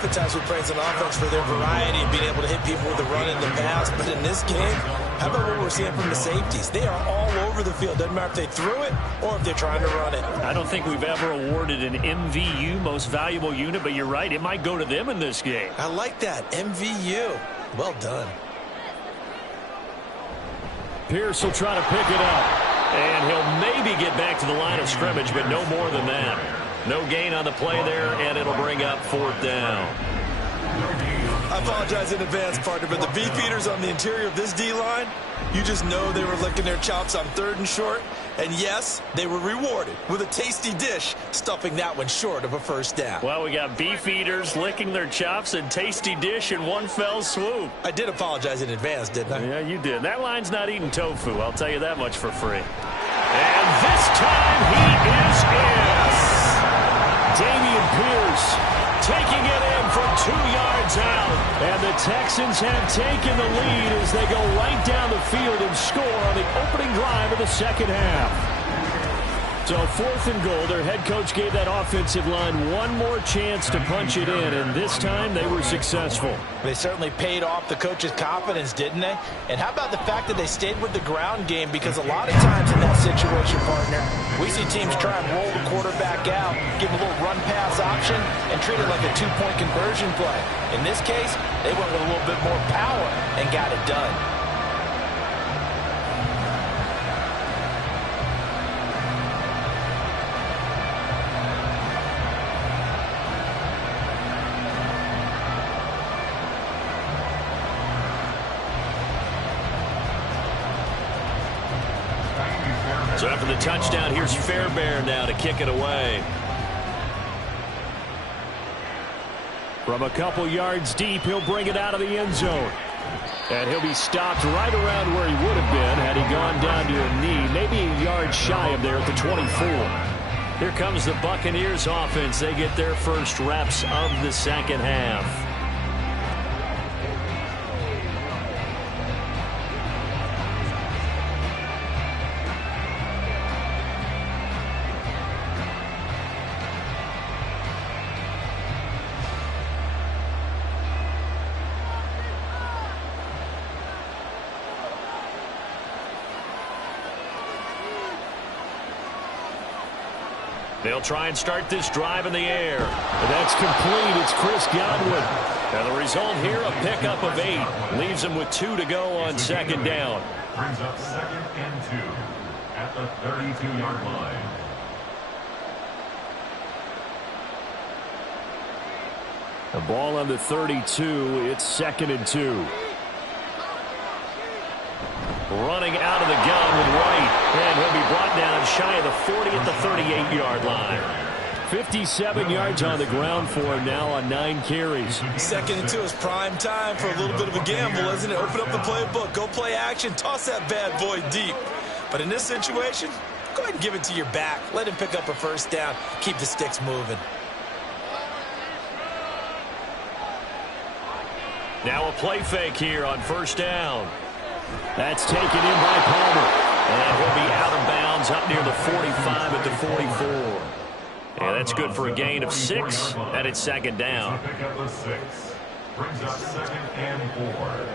oftentimes we praise an offense for their variety and being able to hit people with the run and the pass. But in this game, how about what we're seeing from the safeties? They are all over the field. Doesn't matter if they threw it or if they're trying to run it. I don't think we've ever awarded an MVU, most valuable unit, but you're right. It might go to them in this game. I like that. MVU. Well done. Pierce will try to pick it up. And he'll maybe get back to the line of scrimmage, but no more than that. No gain on the play there, and it'll bring up 4th down. I apologize in advance, partner, but the beefeaters on the interior of this D-line, you just know they were licking their chops on 3rd and short. And yes, they were rewarded with a tasty dish, stuffing that one short of a 1st down. Well, we got beefeaters licking their chops and tasty dish in one fell swoop. I did apologize in advance, didn't I? Yeah, you did. That line's not eating tofu, I'll tell you that much for free. And this time he is in. Dameon Pierce taking it in from 2 yards out. And the Texans have taken the lead as they go right down the field and score on the opening drive of the 2nd half. So 4th and goal, their head coach gave that offensive line one more chance to punch it in, and this time they were successful. They certainly paid off the coach's confidence, didn't they? And how about the fact that they stayed with the ground game? Because a lot of times in that situation, partner, we see teams try and roll the quarterback out, give him a little run-pass option, and treat it like a 2-point conversion play. In this case, they went with a little bit more power and got it done. So after the touchdown, here's Fairbairn now to kick it away. From a couple yards deep, he'll bring it out of the end zone. And he'll be stopped right around where he would have been had he gone down to a knee, maybe a yard shy of there at the 24. Here comes the Buccaneers offense. They get their first reps of the 2nd half. They'll try and start this drive in the air. And that's complete. It's Chris Godwin. And the result here, a pickup of 8. Leaves him with 2 to go on 2nd down. Brings up 2nd and 2 at the 32-yard line. The ball on the 32. It's 2nd and 2. Running out of the gun with White. And he'll be brought down shy of the 40 at the 38-yard line. 57 yards on the ground for him now on 9 carries. 2nd and 2 is prime time for a little bit of a gamble, isn't it? Open up the playbook, go play action, toss that bad boy deep. But in this situation, go ahead and give it to your back. Let him pick up a 1st down. Keep the sticks moving. Now a play fake here on 1st down. That's taken in by Palmer. And he'll be out of bounds up near the 45 at the 44. And that's good for a gain of 6, and it's 2nd down. Pick up the 6. Brings up 2nd and 4.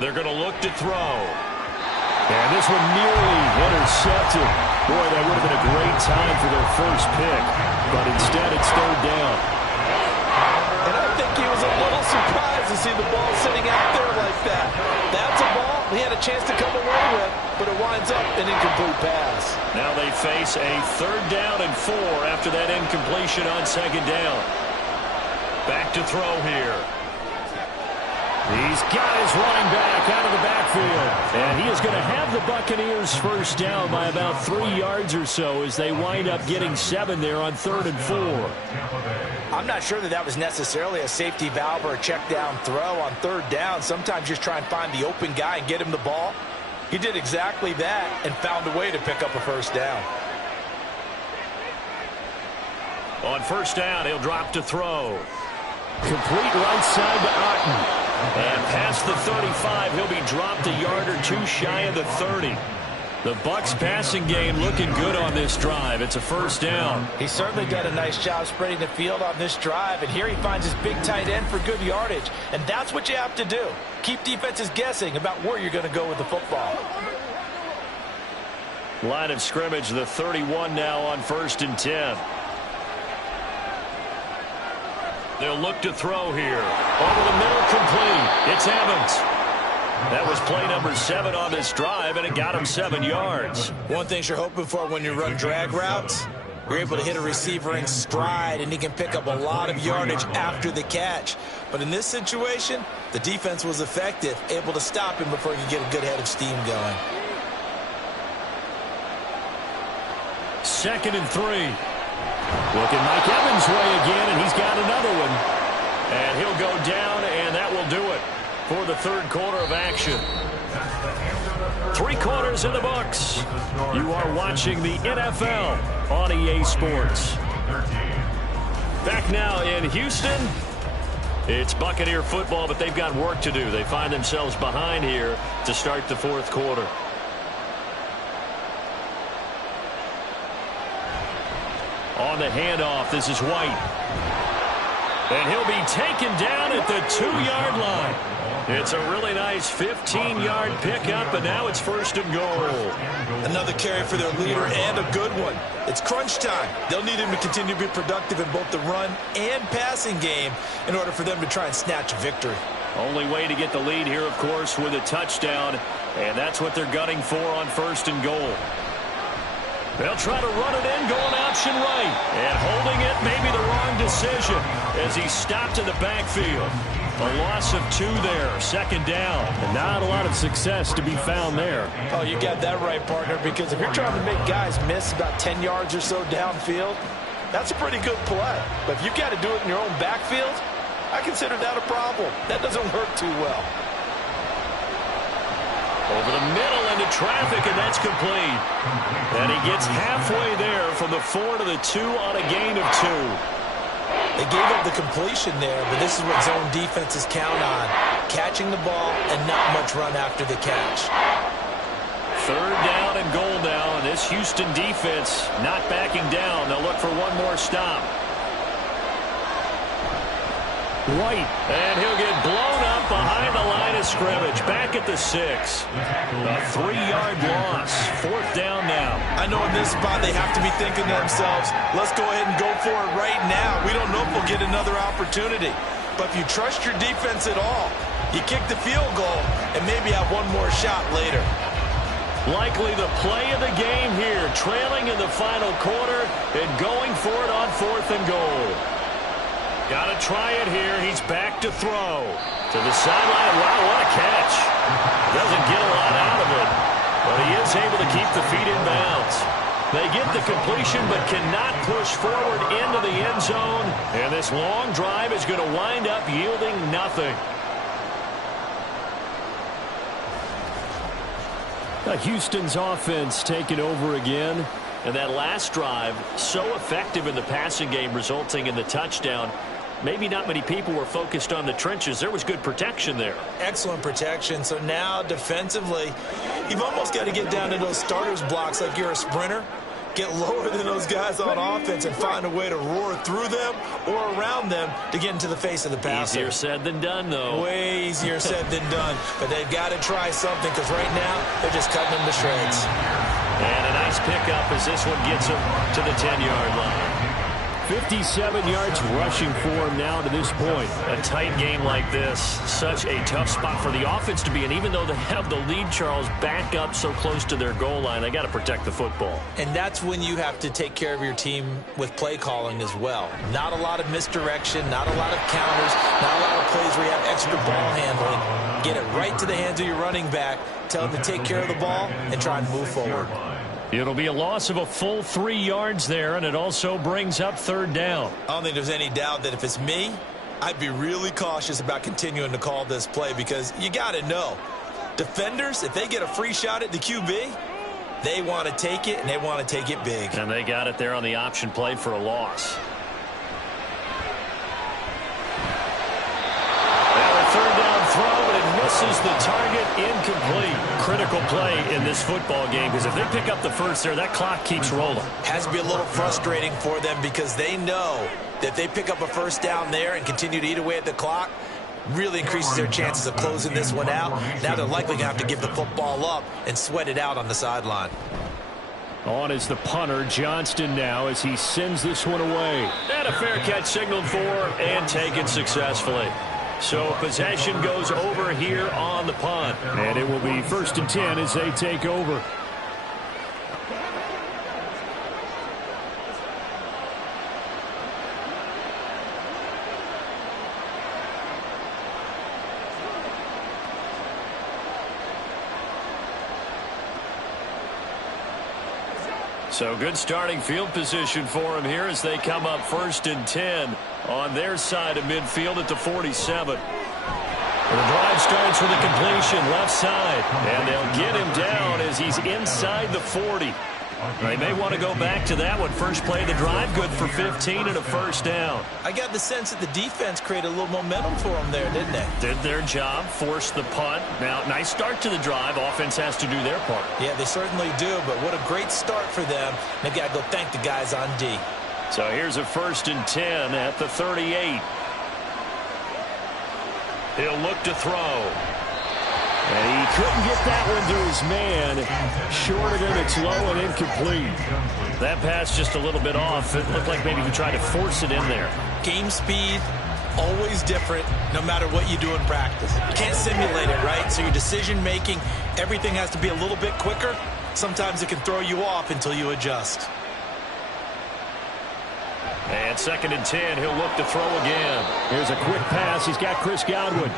They're going to look to throw. And this one nearly intercepted. Boy, that would have been a great time for their first pick. But instead, it's 3rd down. And I think he was a little surprised to see the ball sitting out there like that. That's a ball he had a chance to come away with, but it winds up an incomplete pass. Now they face a 3rd down and 4 after that incompletion on 2nd down. Back to throw here. He's got his running back out of the backfield. And he is going to have the Buccaneers first down by about 3 yards or so as they wind up getting 7 there on 3rd and 4. I'm not sure that was necessarily a safety valve or a check down throw on 3rd down. Sometimes just try and find the open guy and get him the ball. He did exactly that and found a way to pick up a 1st down. On 1st down, he'll drop to throw. Complete right side to Otten. And past the 35, he'll be dropped a yard or two shy of the 30. The Bucs passing game looking good on this drive. It's a first down. He's certainly done a nice job spreading the field on this drive, and here he finds his big tight end for good yardage. And that's what you have to do. Keep defenses guessing about where you're going to go with the football. Line of scrimmage, the 31 now on 1st and 10. They'll look to throw here. Over the middle, complete. It's Evans. That was play number 7 on this drive, and it got him 7 yards. One thing you're hoping for when you run drag routes, you're able to hit a receiver in stride, and he can pick up a lot of yardage after the catch. But in this situation, the defense was effective, able to stop him before he could get a good head of steam going. 2nd and 3. Looking Mike Evans' way again, and he's got another one. And he'll go down, and that will do it for the 3rd quarter of action. 3 quarters in the books. You are watching the NFL on EA Sports. Back now in Houston. It's Buccaneer football, but they've got work to do. They find themselves behind here to start the 4th quarter. On the handoff, this is White. And he'll be taken down at the 2-yard line. It's a really nice 15-yard pickup, and now it's 1st and goal. Another carry for their leader and a good one. It's crunch time. They'll need him to continue to be productive in both the run and passing game in order for them to try and snatch a victory. Only way to get the lead here, of course, with a touchdown, and that's what they're gunning for on 1st and goal. They'll try to run it in, going option right. And holding it, maybe the wrong decision as he stopped in the backfield. A loss of 2 there, 2nd down. And not a lot of success to be found there. Oh, you got that right, partner, because if you're trying to make guys miss about 10 yards or so downfield, that's a pretty good play. But if you've got to do it in your own backfield, I consider that a problem. That doesn't work too well. Over the middle into traffic, and that's complete. And he gets halfway there from the 4 to the 2 on a gain of 2. They gave up the completion there, but this is what zone defenses count on. Catching the ball and not much run after the catch. 3rd down and goal now, and this Houston defense not backing down. They'll look for one more stop. White, and he'll get blown up behind the line of scrimmage. Back at the 6. A 3-yard loss. 4th down now. I know in this spot they have to be thinking to themselves, let's go ahead and go for it right now. We don't know if we'll get another opportunity. But if you trust your defense at all, you kick the field goal and maybe have one more shot later. Likely the play of the game here, trailing in the final quarter and going for it on 4th and goal. Got to try it here. He's back to throw. To the sideline. Wow, what a catch. Doesn't get a lot out of it, but he is able to keep the feet in bounds. They get the completion but cannot push forward into the end zone, and this long drive is going to wind up yielding nothing. Houston's offense taking over again. And that last drive, so effective in the passing game, resulting in the touchdown. Maybe not many people were focused on the trenches. There was good protection there. Excellent protection. So now defensively, you've almost got to get down to those starters blocks like you're a sprinter. Get lower than those guys on offense and find a way to roar through them or around them to get into the face of the passer. Easier said than done, though. Way easier said than done. But they've got to try something because right now they're just cutting them to shreds. And a nice pickup as this one gets him to the 10-yard line. 57 yards rushing for him now to this point. A tight game like this, such a tough spot for the offense to be in. Even though they have the lead, Charles, back up so close to their goal line, they got to protect the football. And that's when you have to take care of your team with play calling as well. Not a lot of misdirection, not a lot of counters, not a lot of plays where you have extra ball handling. Get it right to the hands of your running back, tell him to take care of the ball, and try and move forward. It'll be a loss of a full 3 yards there, and it also brings up 3rd down. I don't think there's any doubt that if it's me, I'd be really cautious about continuing to call this play because you got to know, defenders, if they get a free shot at the QB, they want to take it, and they want to take it big. And they got it there on the option play for a loss. Now a 3rd down Misses the target, incomplete. Critical play in this football game, because if they pick up the first there, that clock keeps rolling. Has to be a little frustrating for them because they know that if they pick up a first down there and continue to eat away at the clock, really increases their chances of closing this one out. Now they're likely going to have to give the football up and sweat it out on the sideline. On is the punter, Johnston, now as he sends this one away. And a fair catch signaled for and taken successfully. So possession goes over here on the punt. And it will be 1st and 10 as they take over. So good starting field position for him here as they come up 1st and 10 on their side of midfield at the 47. The drive starts with a completion left side, and they'll get him down as he's inside the 40. They may want to go back to that one. First play of the drive, good for 15 and a first down. I got the sense that the defense created a little momentum for them there, didn't they? Did their job, forced the punt. Now, nice start to the drive. Offense has to do their part. Yeah, they certainly do, but what a great start for them. They've got to go thank the guys on D. So here's a 1st and 10 at the 38. He'll look to throw. And he couldn't get that one to his man. Short of him, it's low and incomplete. That pass just a little bit off. It looked like maybe he tried to force it in there. Game speed, always different, no matter what you do in practice. You can't simulate it, right? So your decision-making, everything has to be a little bit quicker. Sometimes it can throw you off until you adjust. And 2nd and 10, he'll look to throw again. Here's a quick pass. He's got Chris Godwin.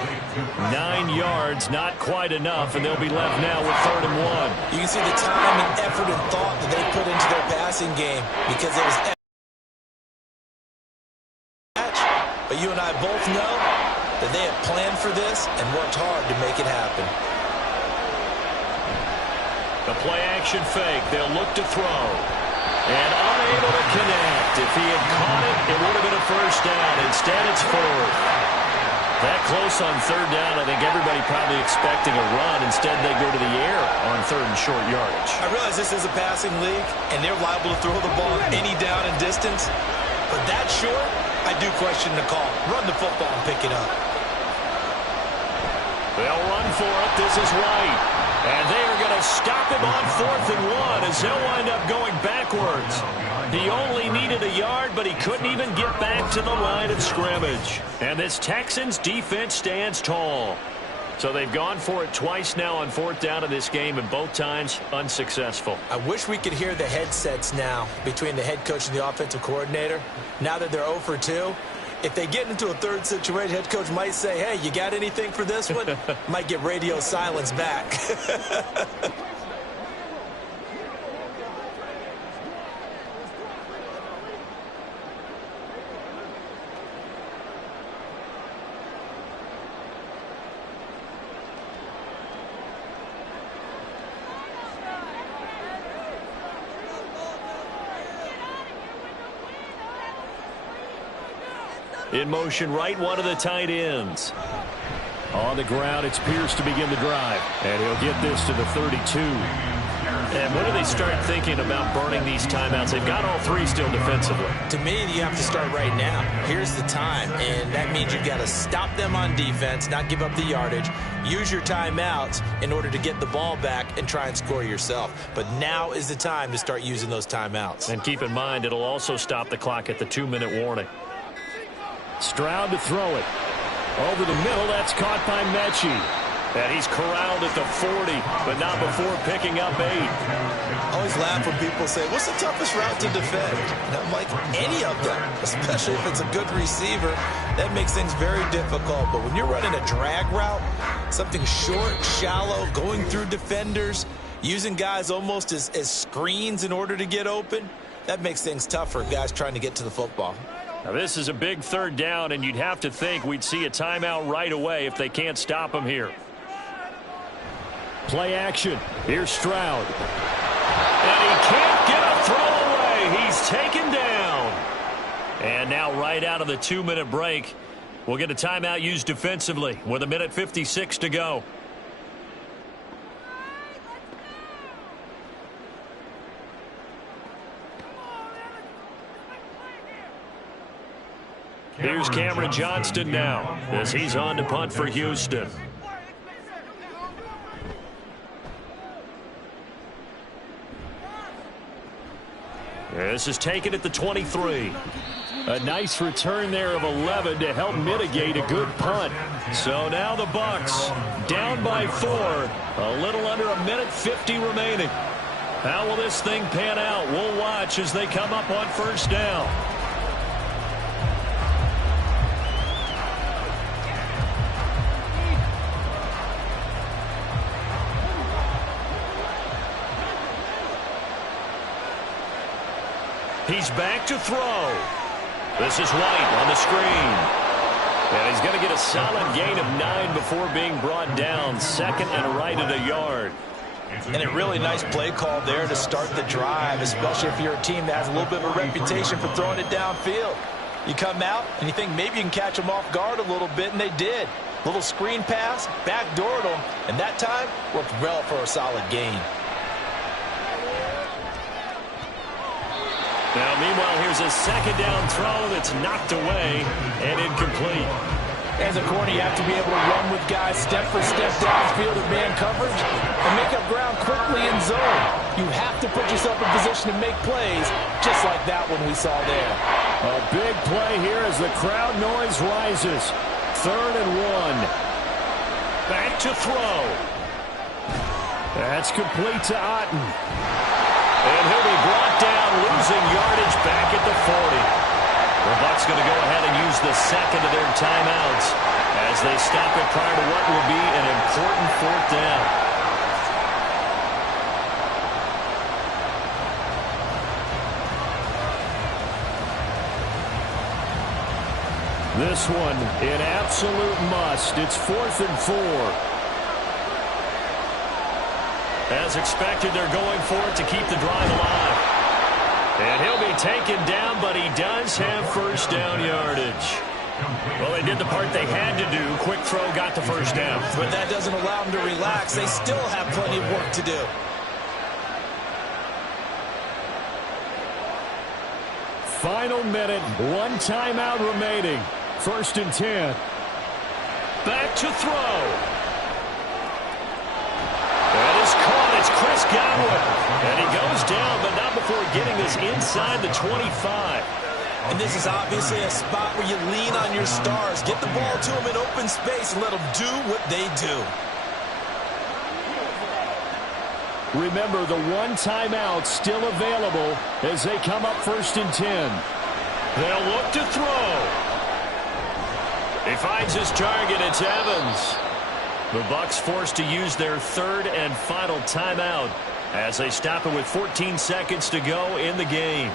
9 yards, not quite enough, and they'll be left now with 3rd and 1. You can see the time and effort and thought that they put into their passing game because it was but you and I both know that they have planned for this and worked hard to make it happen. The play action fake. They'll look to throw. And unable to connect. If he had caught it, it would have been a first down. Instead, it's 4th. That close on 3rd down, I think everybody probably expecting a run. Instead, they go to the air on 3rd and short yardage. I realize this is a passing league, and they're liable to throw the ball any down and distance. But that short, I do question the call. Run the football and pick it up. They'll run for it. This is White. And they are going to stop him on 4th and 1 as he'll wind up going backwards. He only needed a yard, but he couldn't even get back to the line of scrimmage. And this Texans defense stands tall. So they've gone for it twice now on 4th down in this game, and both times unsuccessful. I wish we could hear the headsets now between the head coach and the offensive coordinator. Now that they're 0 for 2. If they get into a third situation, head coach might say, hey, you got anything for this one? Might get radio silence back. In motion right, one of the tight ends. On the ground, it's Pierce to begin the drive. And he'll get this to the 32. And when do they start thinking about burning these timeouts? They've got all 3 still defensively. To me, you have to start right now. Here's the time, and that means you've got to stop them on defense, not give up the yardage, use your timeouts in order to get the ball back and try and score yourself. But now is the time to start using those timeouts. And keep in mind, it'll also stop the clock at the 2-minute warning. Stroud to throw it. Over the middle, that's caught by Mechie. And he's corralled at the 40, but not before picking up 8. I always laugh when people say, what's the toughest route to defend? And I'm like, any of them, especially if it's a good receiver. That makes things very difficult. But when you're running a drag route, something short, shallow, going through defenders, using guys almost as screens in order to get open, that makes things tougher, guys trying to get to the football. Now this is a big 3rd down, and you'd have to think we'd see a timeout right away if they can't stop him here. Play action. Here's Stroud. And he can't get a throw away. He's taken down. And now right out of the 2-minute break, We'll get a timeout used defensively with 1:56 to go. Here's Cameron Johnston now as he's on to punt for Houston. This is taken at the 23. A nice return there of 11 to help mitigate a good punt. So now the Bucs down by 4. A little under 1:50 remaining. How will this thing pan out? We'll watch as they come up on first down. He's back to throw. This is White on the screen. And he's going to get a solid gain of 9 before being brought down. Second and right at a yard. And a really nice play call there to start the drive, especially if you're a team that has a little bit of a reputation for throwing it downfield. You come out and you think maybe you can catch them off guard a little bit, and they did. Little screen pass, backdoored them, and that time worked well for a solid gain. Now, meanwhile, here's a second down throw that's knocked away and incomplete. As a corner, you have to be able to run with guys step for step downfield in man coverage and make up ground quickly in zone. You have to put yourself in position to make plays, just like that one we saw there. A big play here as the crowd noise rises. 3rd and 1. Back to throw. That's complete to Otten. And he'll be brought down, losing yardage back at the 40. The Bucs going to go ahead and use the second of their timeouts as they stop it prior to what will be an important 4th down. This one an absolute must. It's 4th and 4. As expected, they're going for it to keep the drive alive. And he'll be taken down, but he does have first down yardage. Well, they did the part they had to do. Quick throw got the first down. But that doesn't allow them to relax. They still have plenty of work to do. Final minute, 1 timeout remaining. 1st and 10. Back to throw. That is caught. It's Chris Godwin. And he goes down, but not before getting this inside the 25. And this is obviously a spot where you lean on your stars. Get the ball to them in open space and let them do what they do. Remember, the 1 timeout still available as they come up 1st and 10. They'll look to throw. He finds his target. It's Evans. The Bucs forced to use their 3rd and final timeout as they stop it with 14 seconds to go in the game.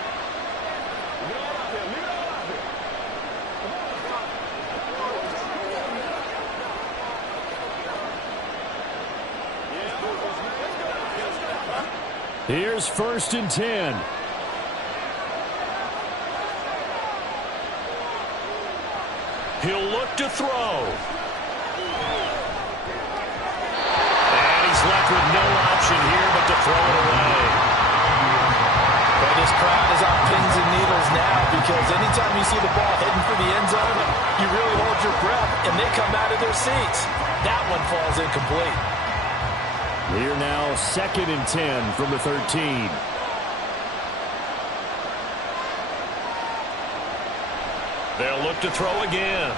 Here's 1st and 10. He'll look to throw. Left with no option here but to throw it away. But this crowd is on pins and needles now because anytime you see the ball heading for the end zone, you really hold your breath and they come out of their seats. That one falls incomplete. We're now 2nd and 10 from the 13. They'll look to throw again.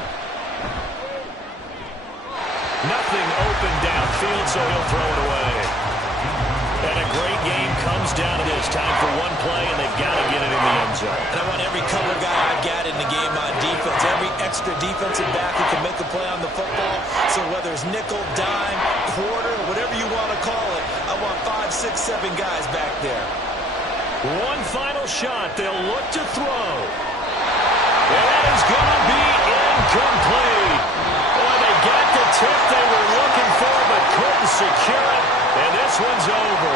Nothing open downfield, so he'll throw it away. And a great game comes down to this. Time for one play, and they've got to get it in the end zone. And I want every cover guy I've got in the game on defense, every extra defensive back who can make a play on the football. So whether it's nickel, dime, quarter, whatever you want to call it, I want 5, 6, 7 guys back there. One final shot. They'll look to throw. And that is going to be incomplete. Boy, they got the tip they were looking for, but couldn't secure it. And this one's over.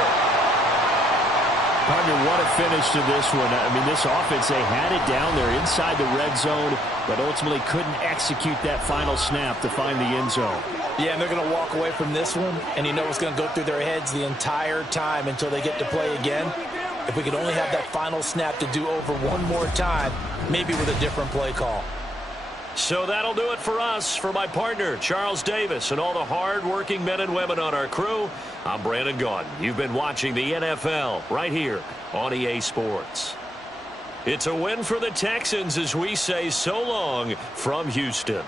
Partner, what if finish to this one. I mean, this offense, they had it down there inside the red zone, but ultimately couldn't execute that final snap to find the end zone. Yeah, and they're going to walk away from this one, and you know what's going to go through their heads the entire time until they get to play again. If we could only have that final snap to do over one more time, maybe with a different play call. So that'll do it for us. For my partner, Charles Davis, and all the hard-working men and women on our crew, I'm Brandon Gaudin. You've been watching the NFL right here on EA Sports. It's a win for the Texans as we say so long from Houston.